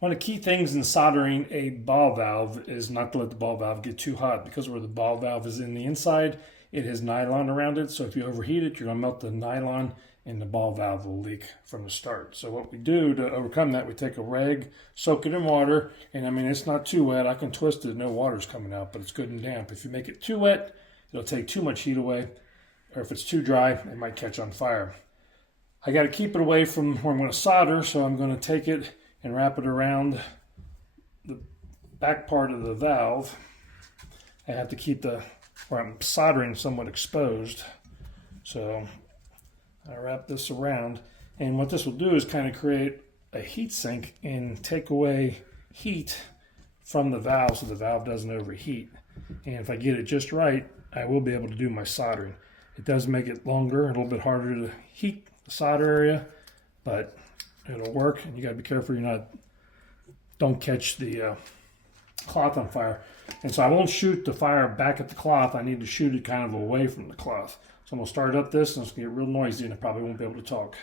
One of the key things in soldering a ball valve is not to let the ball valve get too hot, because where the ball valve is in the inside, it has nylon around it. So if you overheat it, you're going to melt the nylon and the ball valve will leak from the start. So what we do to overcome that, we take a rag, soak it in water, and I mean, it's not too wet. I can twist it, no water's coming out, but it's good and damp. If you make it too wet, it'll take too much heat away, or if it's too dry, it might catch on fire. I got to keep it away from where I'm going to solder, so I'm going to take it and wrap it around the back part of the valve. I have to keep where I'm soldering somewhat exposed. So I wrap this around, and what this will do is kind of create a heat sink and take away heat from the valve so the valve doesn't overheat. And if I get it just right, I will be able to do my soldering. It does make it longer, a little bit harder to heat the solder area, but it'll work. And you got to be careful don't catch the cloth on fire. And so I won't shoot the fire back at the cloth. I need to shoot it kind of away from the cloth. So I'm going to start up this, and it's going to get real noisy, and I probably won't be able to talk.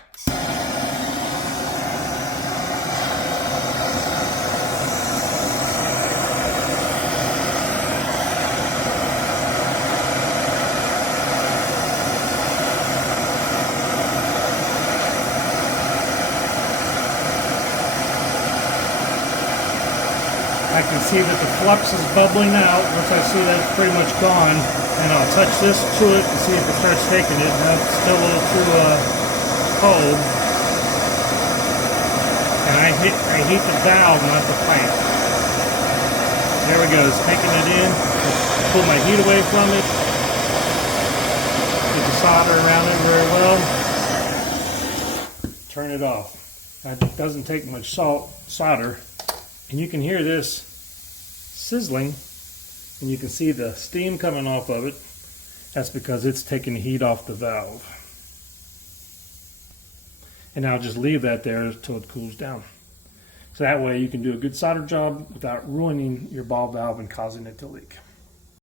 I can see that the flux is bubbling out. Once I see that's pretty much gone, and I'll touch this to it to see if it starts taking it. No, it's still a little too cold. And I heat the valve, not the pipe. There we go. It's taking it in. Pull my heat away from it. Get the solder around it very well. Turn it off. It doesn't take much solder. And you can hear this sizzling, and you can see the steam coming off of it. That's because it's taking the heat off the valve. And I'll just leave that there until it cools down. So that way you can do a good solder job without ruining your ball valve and causing it to leak.